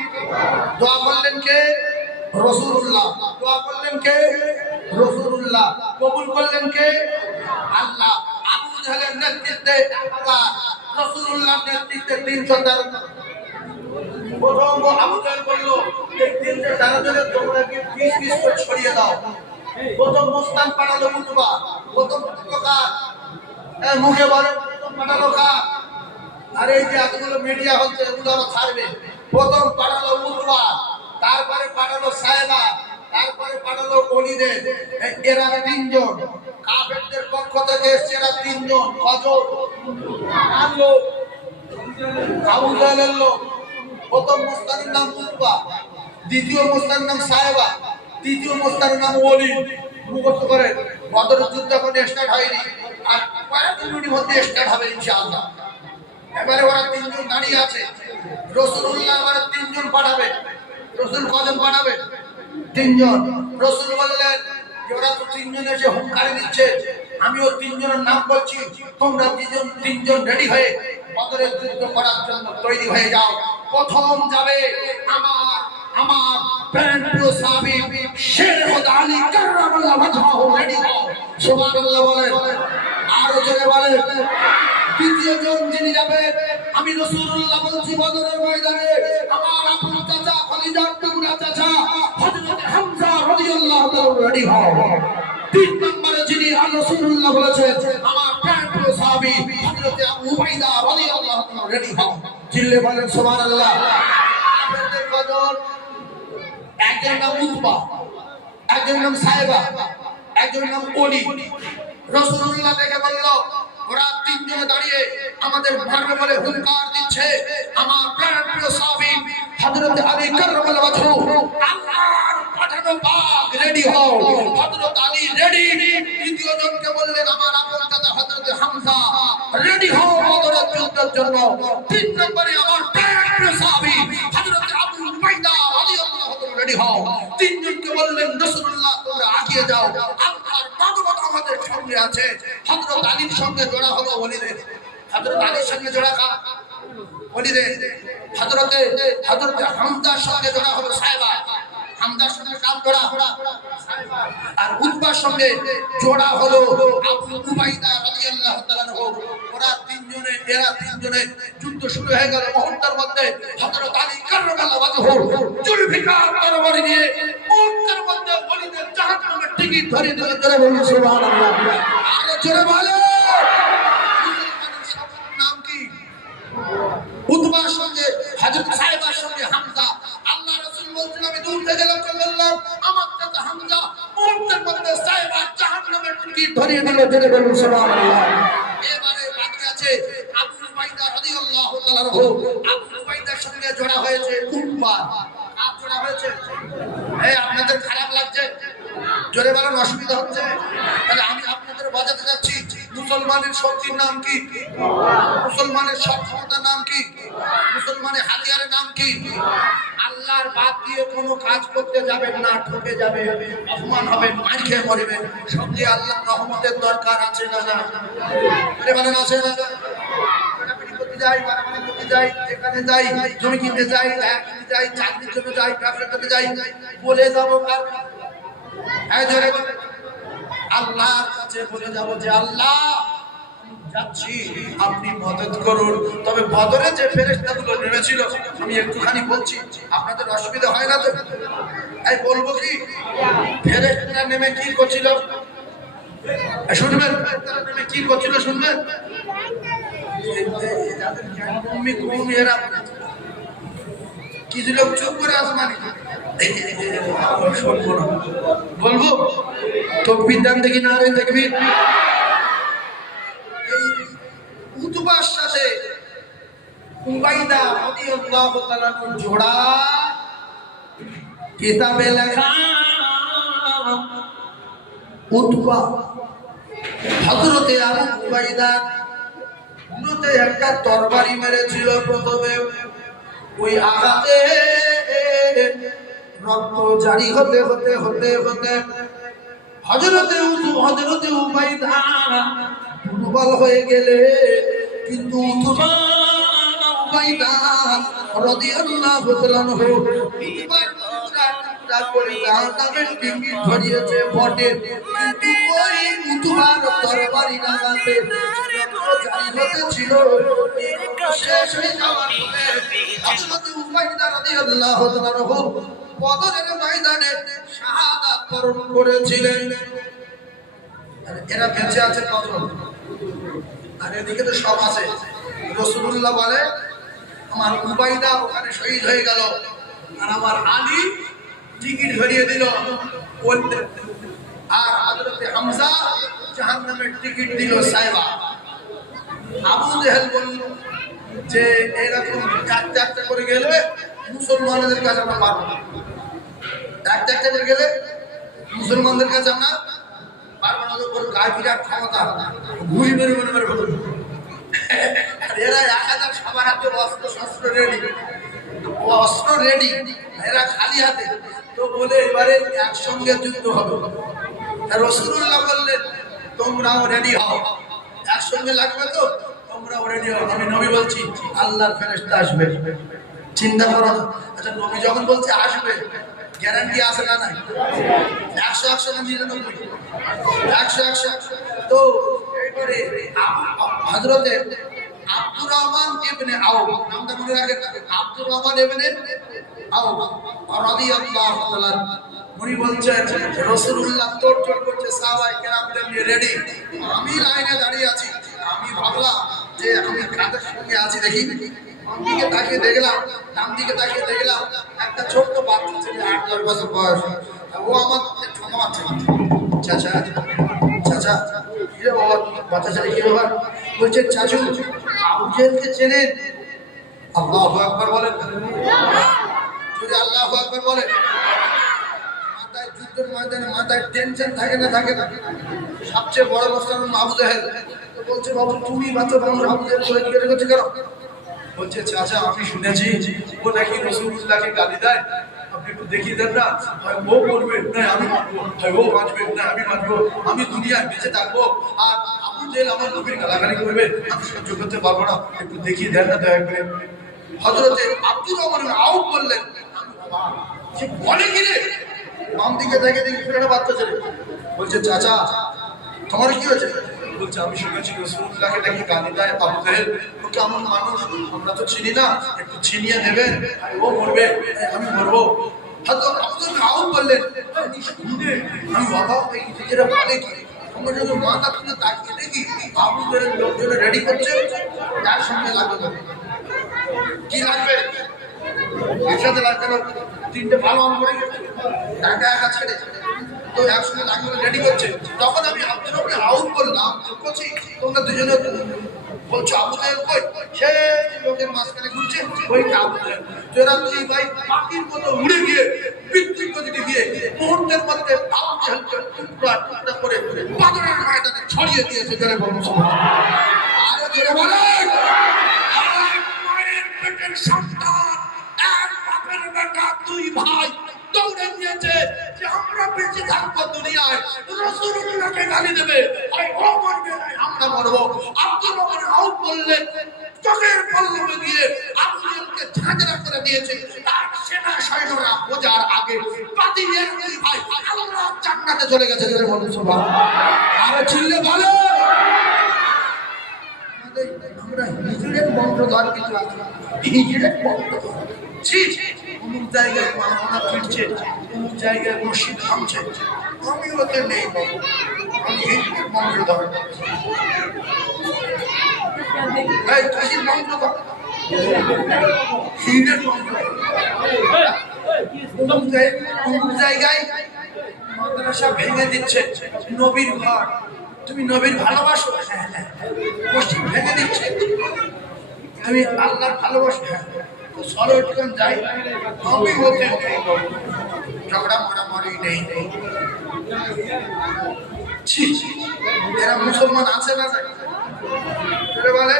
দোয়া করলেন কে? রাসূলুল্লাহ। দোয়া করলেন কে? রাসূলুল্লাহ। কবুল করলেন কে? আল্লাহ। আবু জাহেলের নেতৃত্বে আল্লাহ, রাসূলুল্লাহর নেতৃত্বে 313 প্রথম আবু জাহেল বলল এই 313 জনের তোমরা কি 20 করে ছড়িয়ে দাও। প্রথম মুস্তান পাঠালো উতবা, প্রথম লোকা মুখে বলে প্রথম পাঠালো কা। আর এই যে এতগুলো মিডিয়া হচ্ছে এগুলো আমরা ছাড়বে। প্রথম পাঠালো উতবা, তারপরে পাঠালো সাহেবা, তারপরে পাঠালো অলিদের। এরা 3 জন কাফেরদের পক্ষ থেকে এসেছে, এরা 3 জন। কজন? আনলো আবু জাহেলের লোক। প্রথম মুস্তানের নাম উতবা, দ্বিতীয় মুস্তানের নাম সাহেবা, তৃতীয় মুস্তানের নাম ওলি। মুখস্থ করেন, বদরের যুদ্ধ এখন স্টার্ট হয়নি, আর কয়েকদিনের মধ্যে স্টার্ট হবে ইনশাআল্লাহ। এবারে ওরা 3 জন দাঁড়িয়ে আছে, রাসূলুল্লাহ এবারে 3 জন পাঠাবে। রাসূল কজন পাঠাবে? 3 জন। রাসূল বললেন যে ওরা তো 3 জন এসে হুঙ্কারি দিচ্ছে, আমিও 3 জনের নাম বলছি, তোমরা 3 জন রেডি হয়ে বদরের যুদ্ধ করার জন্য তৈরি হয়ে যাও। প্রথম যাবে আমার প্রিয় সাহাবী শের খোদা আলী কাররামাল্লাহু ওয়াজহাহু। রেডি হও। সুবহানাল্লাহ বলেন, আর জোরে বলেন। দ্বিতীয় জন যিনি যাবে, আমি রাসূলুল্লাহ বলছি বদরের ময়দানে আমার আপন চাচা খলিজার টুকরা চাচা হযরত হামজা রাদিয়াল্লাহু তাআলা। রেডি হও। 3 নম্বরে যিনি রাসূলুল্লাহ বলেছেন আমার প্রিয় সাহাবী হযরত আবু উবাইদা রাদিয়াল্লাহু তাআলা। রেডি হও। চিল্লে বলেন সুবহানাল্লাহ। আপনাদের কজন? একজন নাম উতবা, একজন নাম সাহেবা, একজন নাম ওলি। রাসূলুল্লাহ দেখে বলল ওরা 3 জনে দাঁড়িয়ে আমাদের মারবে বলে হুঙ্কার দিচ্ছে। আমার প্রিয় সাহাবী হযরত আলী কাররামাল্লাহু ওয়াজহাহু, আল্লাহর পাঠানো বাগ। রেডি হও। হযরত আলী রেডি। দ্বিতীয় জনকে বললেন আমার আপন দাদা হযরত হামজা। রেডি হও বদরের যুদ্ধের জন্য। 3 নম্বরে আমার প্রিয় সাহাবী হযরত আবু উবাইদা রাদিয়াল্লাহু তাআলা। রেডি হও। 3 জনকে বললেন রাসূলুল্লাহ তোমরা আগিয়ে যাও, আল্লাহর বাগদত্ত আমাদের সামনে আছে। হযরত আলীর সঙ্গে জোড়া হলো ওলিদের। হযরত আলীর সঙ্গে জোড়া কা? ওলিদের। হযরত হামজার সঙ্গে জোড়া হলো সাহেবা। হামজার সঙ্গে কার জোড়া? সাহেবা। আর উতবার সঙ্গে জোড়া হলো আবু উবাইদা রাদিয়াল্লাহু তাআলা। ওরা 3 জনে, এরা 3 জনে যুদ্ধ শুরু হয়ে গেল। মুহূর্তের মধ্যে হযরত আলী কাররামাল্লাহু ওয়াজহাহু জুলফিকার তরবারি নিয়ে মুহূর্তের মধ্যে ওলিদের জাহান্নামের টিকিট ধরে দিল। জোরে বলুন সুবহানাল্লাহ। আর জোরে বলেন মুসলমানের সবার নাম কি? উতবার সঙ্গে হযরত সাহেবার সঙ্গে হামজা। আল্লাহ রাসূল বলছেন আমি দূর থেকে লক্ষ্য করলাম আমার চাচা হামজা মুহূর্তের মধ্যে সাহেবার জাহান্নামের টিকিট ধরিয়ে দিল। জোরে বলুন সুবহানাল্লাহ। এবারে বাকি আছে আবু উবাইদা রাদিয়াল্লাহু তাআলা। আবু উবাইদার সঙ্গে জোড়া হয়েছে উতবা। কার জোড়া হয়েছে? এই আপনাদের খারাপ লাগছে? জোরে বলেন, অসুবিধা হচ্ছে? তাহলে আমি আপনাদের বাজাতে যাচ্ছি মুসলমানের শক্তির নাম কি? মুসলমানের সক্ষমতার নাম কি? মুসলমানের হাতিয়ারের নাম কি? আল্লাহ আল্লাহর বাদ দিয়ে কোনো কাজ করতে যাবেন না, ঠকে যাবে, অপমান হবে, মার খেয়ে মরবে। সঙ্গে আল্লাহর রহমতের দরকার আছে না? না বলেন আছে না? যাই মারামারি করতে যাই, যেখানে যাই, জমি কিনতে যাই, যাই, চাকরির জন্য যাই, ব্যবসা করতে যাই, বলে যাবো কার? হ্যাঁ জোরে আল্লাহর কাছে বলে যাবো যে আল্লাহ যাচ্ছি, আপনি মদত করুন। তবে বদরে যে ফেরেশতাগুলো নেমেছিল, আমি একটুখানি বলছি, আপনাদের অসুবিধা হয় না তো? এই বলবো কি, ফেরেশতারা নেমে কি করছিল শুনবেন? নেমে কি করছিল শুনবেন? কিছু লোক চুপ করে আসমানি শুনবো না, বলবো তকবীর দান দেখি না রে দেখবি। উতবার সাথে উবাইদা রাদিয়াল্লাহু তাআলা জোড়া কিতাবে লেখা। উতবা হযরতে আবু উবাইদা গুলোতে একটা তরবারি মেরেছিল প্রথমে, ওই আঘাতে রক্ত জারি হতে হতে হতে হতে হযরতে উবাইদা দুর্বল হয়ে গেলে, কিন্তু উবাইদা রাদিয়াল্লাহু তাআলা ধরিয়েছে বটে, কিন্তু ওই উতবার তরবারি লাগাতে ছিল শেষ হয়ে যাওয়ার হযরতে উবাইদা রাদিয়াল্লাহু তাআলা বদরের ময়দানে শাহাদাত বরণ করেছিলেন। এরা বেঁচে আছে কতজন? আর এদিকে তো সব আছে। রাসূলুল্লাহ বলে আমার উবাইদা ওখানে শহীদ হয়ে গেল, আর আমার আলী টিকিট ধরিয়ে দিল, আর হযরতে হামজা জাহান্নামের টিকিট দিল সাইবা। আবু জেহেল বলল যে এরকম চারটা করে গেলে মুসলমানদের কাছে আমরা পারবো না, চারটা করে গেলে মুসলমানদের কাছে আমরা পারবো না। ওর গায়ে বিরাট ক্ষমতা, ঘুরি মেরে মেরে মেরে বলুন। এরা 1000 সবার হাতে অস্ত্র রেডি, অস্ত্র রেডি, এরা খালি হাতে। তো বলে এবারে একসঙ্গে যুদ্ধ হবে। রাসূলুল্লাহ বললেন তোমরাও রেডি হও, একসঙ্গে লাগবে তো তোমরাও রেডি হও। আমি নবী বলছি আল্লাহর ফেরেশতা আসবে, চিন্তা করো। আচ্ছা নবী যখন বলছে আসবে, গ্যারান্টি আছে না? নাই 100 না 99? 100। তো এইবারে হযরতে আব্দুর রহমান ইবনে আউফ, নামটা মনে রাখেন, আব্দুর রহমান ইবনে আউফ রাদিয়াল্লাহু তাআলা উনি বলছেন রাসূলুল্লাহ তোড়জোড় করছে, সাহাবায়ে কেরামদের নিয়ে রেডি। আমি লাইনে দাঁড়িয়ে আছি, আমি ভাবলাম যে আমি কাদের সঙ্গে আছি দেখি। বাম দিকে তাকিয়ে দেখলাম, ডান দিকে তাকিয়ে দেখলাম একটা ছোট্ট বাচ্চা ছেলে, 8-10 বছর বয়স। ও আমার ঠকামাচ্ছে, চাচা চাচা কি রে বাবা, বাচ্চা ছেলে কি ব্যাপার? বলছে চাচু আবু জেহেলকে চেনেন? আল্লাহু আকবার বলেন, যদি আল্লাহু আকবার বলেন। মাথায় যুদ্ধের ময়দানে মাথায় টেনশন থাকে না? থাকে না। সবচেয়ে বড় মস্তান আবু জেহেল। তো বলছে বাবু তুমি বাচ্চা মানুষ, আবু জেহেল করে জিজ্ঞাসা করছে কেন? বলছে চাচা আমি শুনেছি ও নাকি রাসূলুল্লাহকে গালি দেয়, আপনি একটু দেখিয়ে দেন না। হয় ও করবে না আমি মানবো, হয় ও বাঁচবে না আমি মানবো, আমি দুনিয়ায় বেঁচে থাকবো, আর আবু জেহেল আমার নবীর গালাগালি করবে, আমি সহ্য করতে পারবো না, একটু দেখিয়ে দেন না দয়া করে। হযরতে আব্দুর রহমান আউফ বললেন সে বলে কি রে? বাম দিকে দেখে দেখি ছোট বাচ্চা ছেলে। বলছে চাচা তোমার কি হয়েছে? বলছে আমি শুনেছি রাসূলুল্লাহকে নাকি গালি দেয় আবু জেহেল, ও কেমন মানুষ আমরা তো চিনি না, একটু চিনিয়ে দেবেন, ও মরবে আমি মরবো। হযরত আব্দুর আউফ বললেন আমি শুনে আমি অবাক হয়ে গেছি, যেটা বলে কি আমরা যখন মাথা তুলে তাকিয়ে দেখি আবু জেহেল লোকজন রেডি করছে, তার সঙ্গে লাগবে কি লাগবে? একসাথে লাগবে না, 3টে ভালো আম করে গেছে, টাকা একা ছেড়ে তো একসঙ্গে লাগবে রেডি করছে। তখন আমি আব্দুর রহমান আউফ বললাম বলছি তোমরা দুজনে বলছো আবু জেহেল কই? সেই লোকের মাঝখানে ঘুরছে, ওই আবু জেহেল। তোরা দুই ভাই পাখির মতো উড়ে গিয়ে বিদ্যুৎ গতিতে গিয়ে মুহূর্তের মধ্যে আবু জেহেলকে টুকরা টুকরা করে বদরের ময়দানে ছড়িয়ে দিয়েছে। জোরে বলুন আরে জোরে বলেন। এক মায়ের পেটের সন্তান, এক বাপের বেটা দুই ভাই দৌড়ে নিয়েছে যে আমরা বেঁচে থাকবো দুনিয়ায় রাসূলুল্লাহকে গালি দেবে আর ও মরবে না আমরা মরবো। আব্দুল আউফ বললেন চোখের পল্লবে গিয়ে আবু জেহেলকে ঝাঁঝরা করে দিয়েছে। তার সেনা সৈন্যরা বোঝার আগে বাতিলের দুই ভাই আল্লাহ জান্নাতে চলে গেছে। জোরে বলুন সুবহানাল্লাহ। আরে চিল্লে বলো আমরা হিজড়ের বংশধর কিছু আছে, হিজড়ের বংশধর। ছি অমুক জায়গায় মাওলানা ফিরছে, অমুক জায়গায় মসজিদ ভাঙছে, আমি ওতে নেই বাবু, আমি হিজড়ের বংশধর। এই কিসের বংশধর? হিজড়ের বংশধর। অমুক জায়গায় মাদ্রাসা ভেঙে দিচ্ছে, নবীর ঘর, তুমি নবীর ভালোবাসো, মসজিদ ভেঙে দিচ্ছে, তুমি আল্লাহর ভালোবাসো, সরোজন যাই, আমি হতে নেই, ঝগড়া মারামারি নেই। এরা মুসলমান আছে না? বলে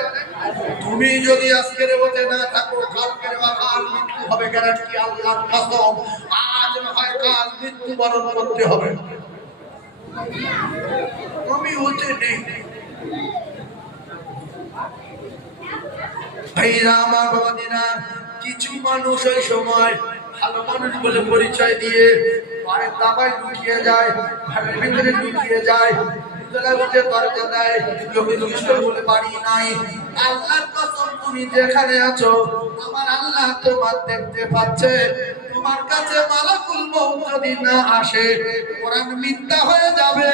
তুমি যদি আজকের হতে না থাকো, কালকের কাল মৃত্যু হবে, গ্যারান্টি আল্লাহর কসম। আজ না হয় কাল মৃত্যু বরণ করতে হবে। আমি হতে নেই। ভাইরা আমার বাবাদিনা, কিছু মানুষ ওই সময় ভালো মানুষ বলে পরিচয় দিয়ে ঘরের দাবায় লুকিয়ে যায়, ঘরের ভিতরে লুকিয়ে যায়, দরজা দেয়, বলে বাড়ি নাই। আল্লাহর কসম, তুমি যেখানে আছো আমার আল্লাহ তোমার দেখতে পাচ্ছে। তোমার কাছে মালাকুল মউত যদি না আসে, কোরআন মিথ্যা হয়ে যাবে।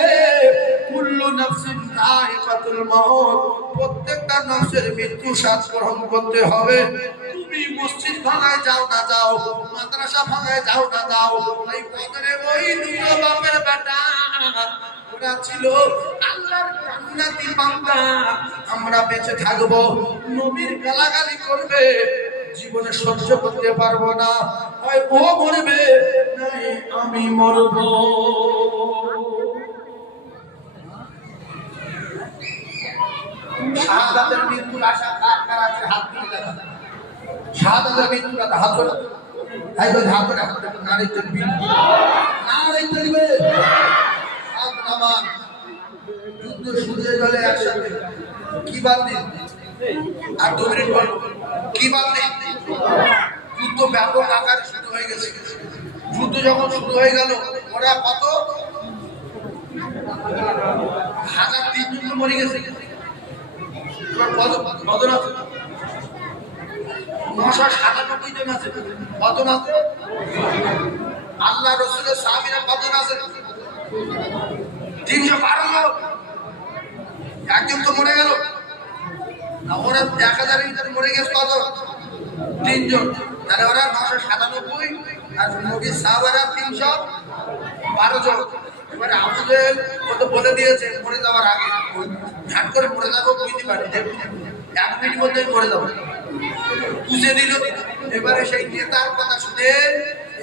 কুল্লু নাফসিন যায়িকাতুল মউত, প্রত্যেকটা নফসের মৃত্যু স্বাদ গ্রহণ করতে হবে। তুমি মসজিদ ভাঙায় যাও না যাও, মাদ্রাসা ভাঙায় যাও না যাও, এই বদরে ওই দুটো বাপের বেটা ওরা ছিল আল্লাহর জান্নাতি বান্দা। আমরা বেঁচে থাকবো, নবীর গালাগালি করবে, জীবনে সহ্য করতে পারবো না, হয় ও মরবে নাই আমি মরবো। শাহাদাতের মৃত্যুর আশা কার কার আছে? হাত তুলে দেখান। শাহাদাতের মৃত্যুর আশা হাত তোলা, তাই তো হাত তোলা, নারী চলবি, নারী চলবে। হাত নামান, যুদ্ধ শুরু হয়ে গেলে একসাথে কি বাদ দিন? আর 2 মিনিট পর কি বাদ দিন? যুদ্ধ ব্যাপক আকারে শুরু হয়ে গেছে। যুদ্ধ যখন শুরু হয়ে গেল, ওরা কত 1300 জন মরে গেছে। কজন আছে? 997 জন আছে। কজন আছে? আল্লাহ রাসূলের সাহাবীরা কজন আছে? 312 লোক। একজন তো মরে গেল না, ওরা 1000 এর ভিতরে মরে গেছে কত? 3 জন। তাহলে ওরা 997 আর নবীর সাহাবারা 312 জন। এবারে আবু জেহেল কত বলে দিয়েছে মরে যাওয়ার আগে, ঝাট করে মরে যাবো বুঝতে পারি, 1 মিনিট মধ্যে মরে যাবো, বুঝে দিল। এবারে সেই নেতার কথা শুনে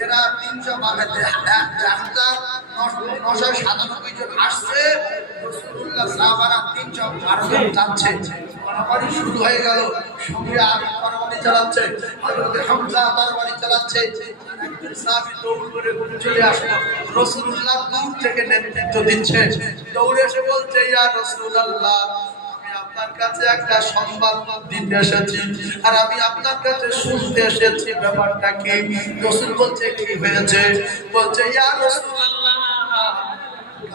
এরা 997 জন আসছে, রাসূলুল্লাহ সাহাবারা 312 জন যাচ্ছে। মারামারি শুরু হয়ে গেল, সঙ্গে আলী মারামারি চালাচ্ছে, হযরত হামজা মারামারি চালাচ্ছে। একজন সাহাবী দৌড় করে চলে আসলো, রাসূলুল্লাহ দূর থেকে নেতৃত্ব দিচ্ছে, দৌড়ে এসে বলছে, ইয়া রাসূলুল্লাহ, আপনার কাছে একটা সংবাদ দিতে এসেছি, আর আমি আপনার কাছে শুনতে এসেছি, ব্যাপারটা কি? রাসূল বলছে, কি হয়েছে? বলছে, ইয়া রাসূলুল্লাহ,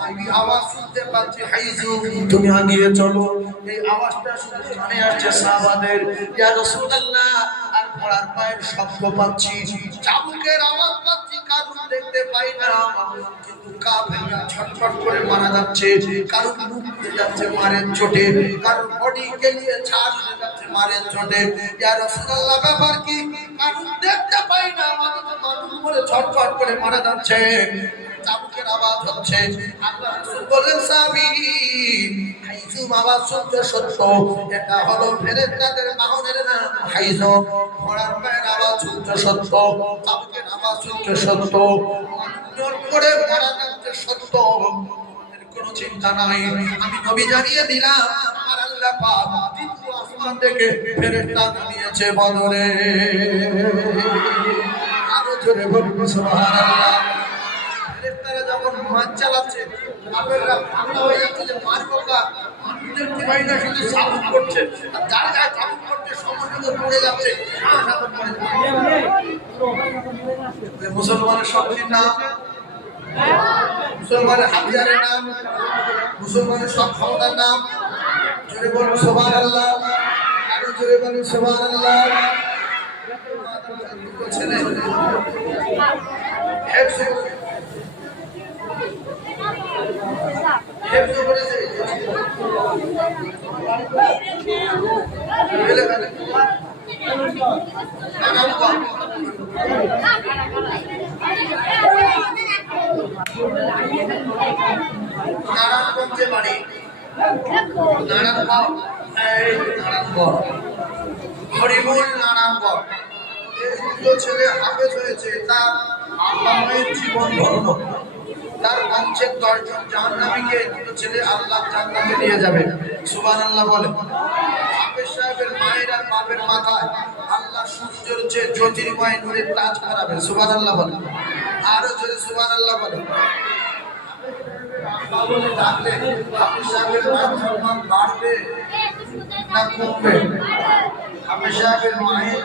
আমি আওয়াজ শুনতে পাচ্ছি, হাইজু, তুমি আগিয়ে চলো। এই আওয়াজটা শুনে কানে আসছে সাহাবাদের, ইয়া রাসূলুল্লাহ, আর ঘোড়ার পায়ের শব্দ পাচ্ছি, চাবুকের আওয়াজ পাচ্ছি, কারণ দেখতে পাই না, কিন্তু কাফেররা ছটফট করে মারা যাচ্ছে, কারণ মুখ দিয়ে যাচ্ছে মারের চোটে, কারণ বডি গেলিয়ে ছাড় হয়ে যাচ্ছে মারের চোটে। ইয়া রাসূলুল্লাহ, ব্যাপার কি? কারণ দেখতে পাই না, মানুষ মরে ছটফট করে মারা যাচ্ছে, চাবুকের আওয়াজ হচ্ছে। আল্লাহ রাসূল বললেন, সাহাবী, হাইজুম আওয়াজ শুনতে সত্য, এটা হলো ফেরেশতাদের বাহনের নাম হাইজুম। ঘোড়ার পায়ের আওয়াজ শুনতে সত্য, চাবুকের আওয়াজ শুনতে সত্য, মানুষ করে মারা যাচ্ছে সত্য, কোনো চিন্তা নাই। আমি নবী জানিয়ে দিলাম, আর আল্লাহ পাক দ্বিতীয় আসমান থেকে ফেরেশতা দিয়েছে বদরে। আরো জোরে বলুন সুবহানাল্লাহ। ফেরেশতারা যখন মাছ চালাচ্ছে, কাফেররা পাগল হয়ে যাচ্ছে যে মারবো কা, মানুষদের কি ভাই না শুধু সাবুত করছে, আর যার গায়ে সাবুত করছে সমস্ত পড়ে যাচ্ছে, সাথে পড়ে যাচ্ছে। মুসলমানের শক্তির নাম, মুসলমানের হাতিয়ারের নাম, মুসলমানের সব ক্ষমতার নাম। জোরে বলুন সুবহানাল্লাহ, আরো জোরে বলুন সুবহানাল্লাহ। ছেলে হেফজ করেছে, নারায়ণগঞ্জে বাড়ি, নারায়ণগঞ্জ, নারায়ণগঞ্জ, হরিমুল নারায়ণগঞ্জ। এই দুটো ছেলে হাফেজ হয়েছে, তার আল্লাহের জীবন ধন্য। তার বংশের 10 জন জাহান্নামীকে দুটো ছেলে আল্লাহ জান্নাতে নিয়ে যাবে। সুবহানাল্লাহ বলেন। হাফেজ সাহেবের মায়ের আর বাপের মাথায় আল্লাহ সূর্যের চেয়ে জ্যোতির্ময় নূরের তাজ পরাবেন। সুবহানাল্লাহ বলেন। আরো জোরে সুবহানাল্লাহ বলেন। আল্লাহ বলে ডাকলে হাফেজ সাহেবের মান সম্মান বাড়বে না কমবে? হাফেজ সাহেবের মায়ের